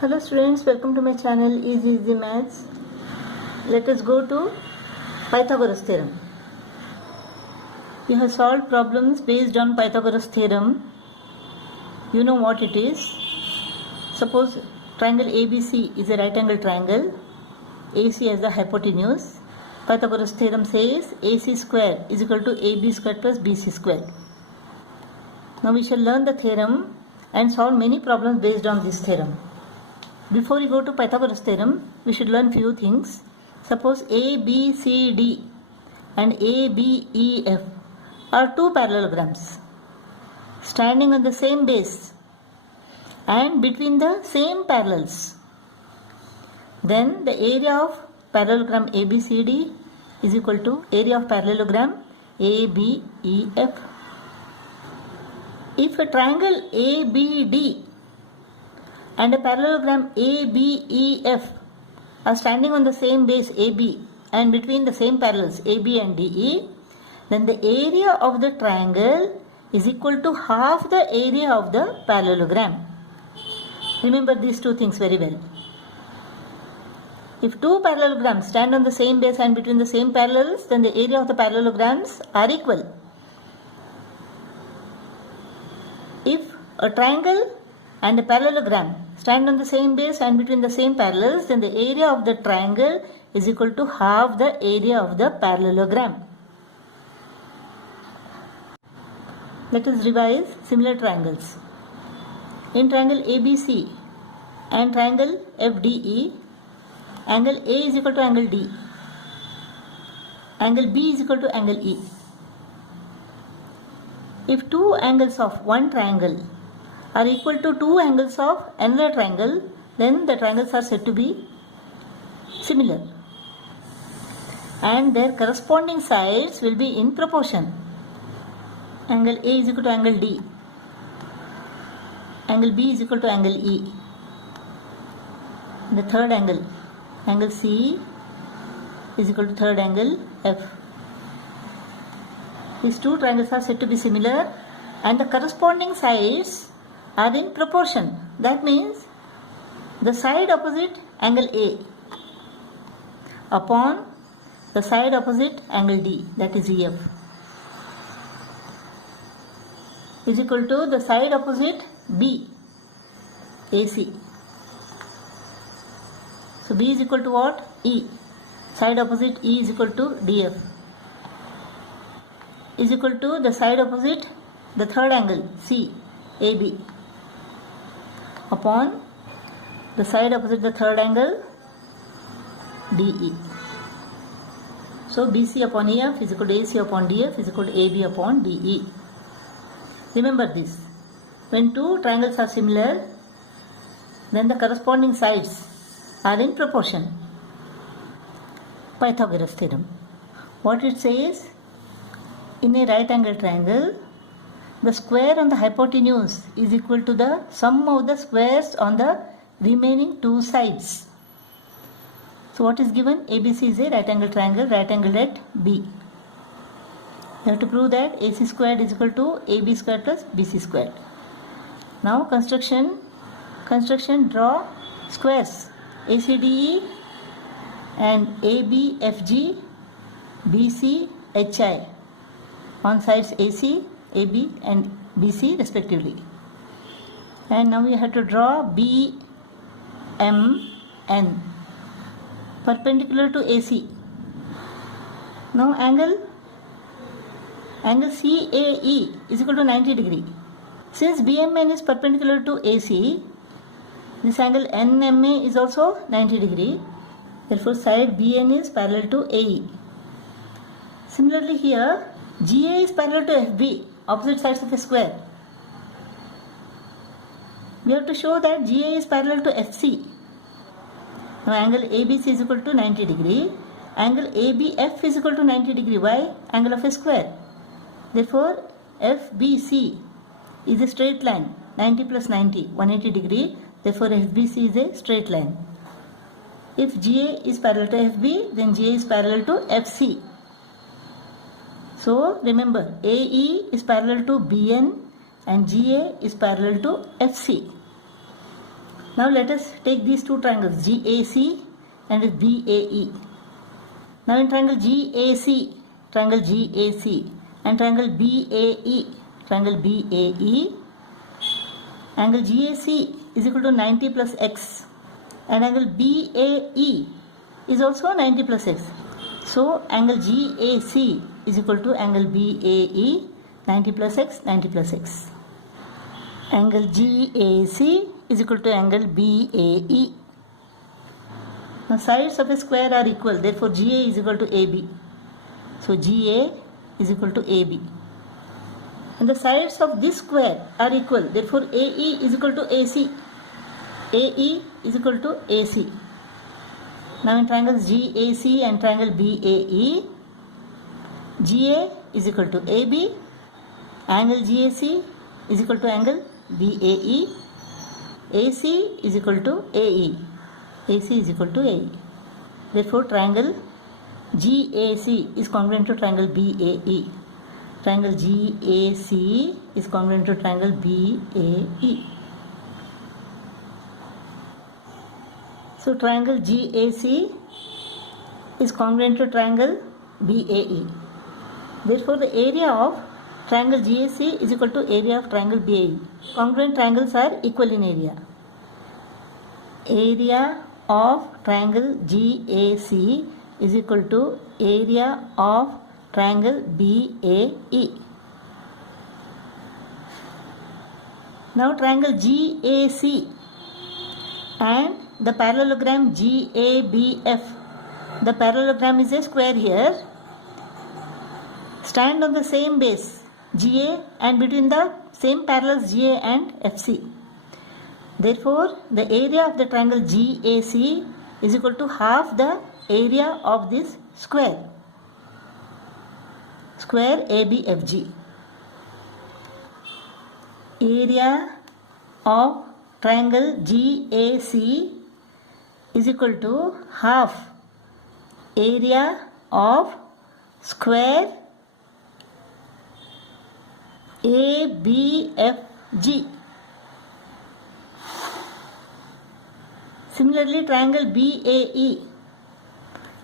Hello students, welcome to my channel Easy Maths. Let us go to Pythagoras theorem. You have solved problems based on Pythagoras theorem. You know what it is. Suppose triangle ABC is a right angle triangle. AC as the hypotenuse. Pythagoras theorem says AC square is equal to AB square plus BC square. Now we shall learn the theorem and solve many problems based on this theorem. Before we go to Pythagoras theorem, we should learn few things. Suppose A, B, C, D and A, B, E, F are two parallelograms standing on the same base and between the same parallels. Then the area of parallelogram ABCD is equal to area of parallelogram ABEF. If a triangle ABD and a parallelogram ABEF are standing on the same base AB and between the same parallels AB and DE, then the area of the triangle is equal to half the area of the parallelogram. Remember these two things very well. If two parallelograms stand on the same base and between the same parallels, then the area of the parallelograms are equal. If a triangle and a parallelogram stand on the same base and between the same parallels, then the area of the triangle is equal to half the area of the parallelogram. Let us revise similar triangles. In triangle ABC and triangle FDE, angle A is equal to angle D, angle B is equal to angle E. If two angles of one triangle are equal to two angles of another triangle, then the triangles are said to be similar and their corresponding sides will be in proportion. Angle A is equal to angle D, angle B is equal to angle E. The third angle, angle C is equal to third angle F. These two triangles are said to be similar and the corresponding sides are in proportion. That means the side opposite angle A upon the side opposite angle D, that is EF, is equal to the side opposite B, AC. So B is equal to what? E. Side opposite E is equal to DF, is equal to the side opposite the third angle C, AB, upon the side opposite the third angle DE. So BC upon EF is equal to AC upon DF is equal to AB upon DE. Remember this. When two triangles are similar, then the corresponding sides are in proportion. Pythagoras theorem. What it says? In a right angle triangle, the square on the hypotenuse is equal to the sum of the squares on the remaining two sides. So what is given? ABC is a right angle triangle, right angled at B. You have to prove that AC squared is equal to AB squared plus BC squared. Now construction, draw squares ACDE and ABFG, BCHI on sides AC, AB and BC respectively. And now we have to draw BMN perpendicular to AC. Now angle CAE is equal to 90 degree. Since BMN is perpendicular to AC, this angle NMA is also 90 degree. Therefore side BN is parallel to AE. Similarly here GA is parallel to FB, opposite sides of a square. We have to show that GA is parallel to FC. Now angle ABC is equal to 90 degree. Angle ABF is equal to 90 degree. Why? Angle of a square. Therefore FBC is a straight line. 90 plus 90, 180 degree. Therefore FBC is a straight line. If GA is parallel to FB, then GA is parallel to FC. So remember, AE is parallel to BN and GA is parallel to FC. Now let us take these two triangles GAC and BAE. Now in triangle GAC and triangle BAE, angle GAC is equal to 90 plus x and angle BAE is also 90 plus x. So angle GAC is equal to angle BAE 90 plus x, 90 plus x. Angle GAC is equal to angle BAE. Now sides of a square are equal, therefore GA is equal to AB. So GA is equal to AB. And the sides of this square are equal, therefore AE is equal to AC. AE is equal to AC. Now in triangles GAC and triangle BAE, GA is equal to AB, angle GAC is equal to angle BAE, AC is equal to AE. AC is equal to AE. Therefore, triangle GAC is congruent to triangle BAE. Triangle GAC is congruent to triangle BAE. So, triangle GAC is congruent to triangle BAE. Therefore, the area of triangle GAC is equal to area of triangle BAE. Congruent triangles are equal in area. Area of triangle GAC is equal to area of triangle BAE. Now triangle GAC and the parallelogram GABF. The parallelogram is a square here. Stand on the same base GA and between the same parallels GA and FC. Therefore, the area of the triangle GAC is equal to half the area of this square ABFG. Area of triangle GAC is equal to half area of square ABFG. Similarly, triangle BAE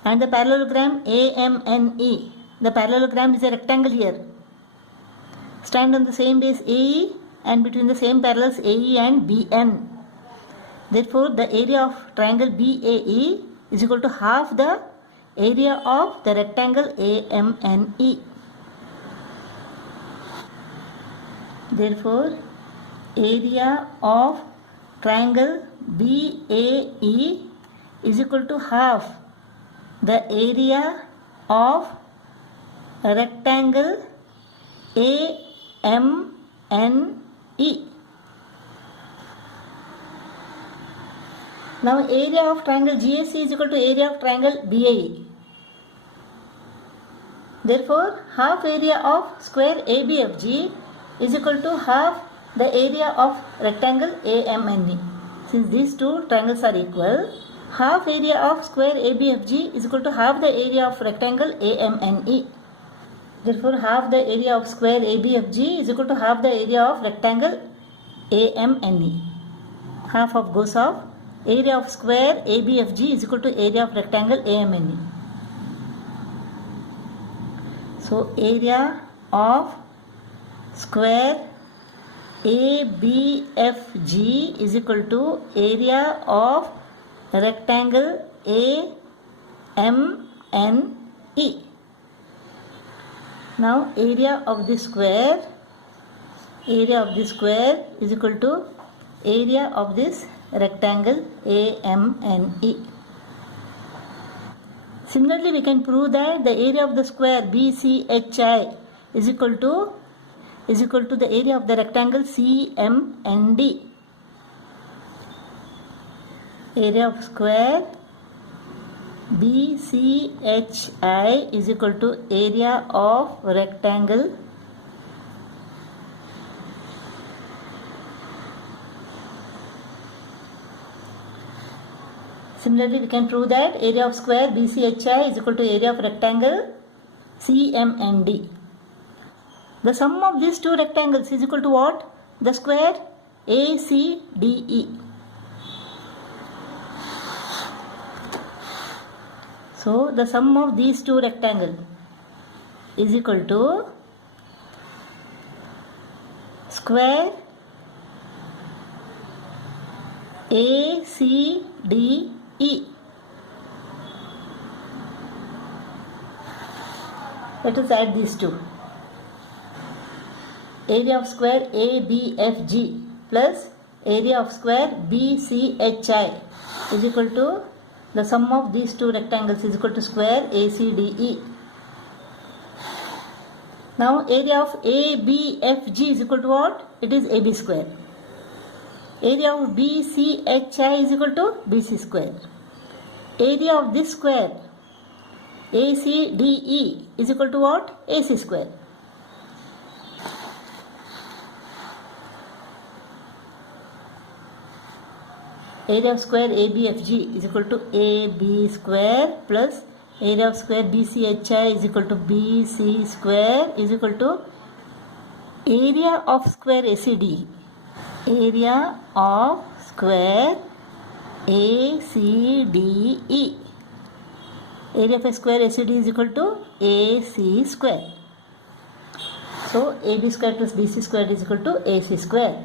and the parallelogram AMNE. The parallelogram is a rectangle here. Stand on the same base AE and between the same parallels AE and BN. Therefore, the area of triangle BAE is equal to half the area of the rectangle AMNE. Therefore, area of triangle BAE is equal to half the area of rectangle AMNE. Now area of triangle GAC is equal to area of triangle BAE. Therefore, half area of square ABFG is equal to half the area of rectangle AMNE. Since these two triangles are equal, half area of square ABFG is equal to half the area of rectangle AMNE. Therefore, half the area of square ABFG is equal to half the area of rectangle AMNE. Half of goes off. Area of square ABFG is equal to area of rectangle AMNE. So, area of square ABFG is equal to area of rectangle AMNE. Now area of the square is equal to area of this rectangle AMNE. Similarly, we can prove that the area of the square BCHI is equal to the area of the rectangle CMND. Area of square BCHI is equal to area of rectangle Similarly, we can prove that area of square BCHI is equal to area of rectangle CMND. The sum of these two rectangles is equal to what? The square ACDE. So the sum of these two rectangles is equal to square ACDE. Let us add these two. Area of square ABFG plus area of square BCHI is equal to the sum of these two rectangles is equal to square ACDE. Now area of ABFG is equal to what? It is AB square. Area of BCHI is equal to BC square. Area of this square ACDE is equal to what? AC square. Area of square ABFG is equal to AB square plus area of square BCHI is equal to BC square is equal to area of square ACDE. Area of square ACDE. Area of a square ACD is equal to AC square. So AB square plus BC square is equal to AC square.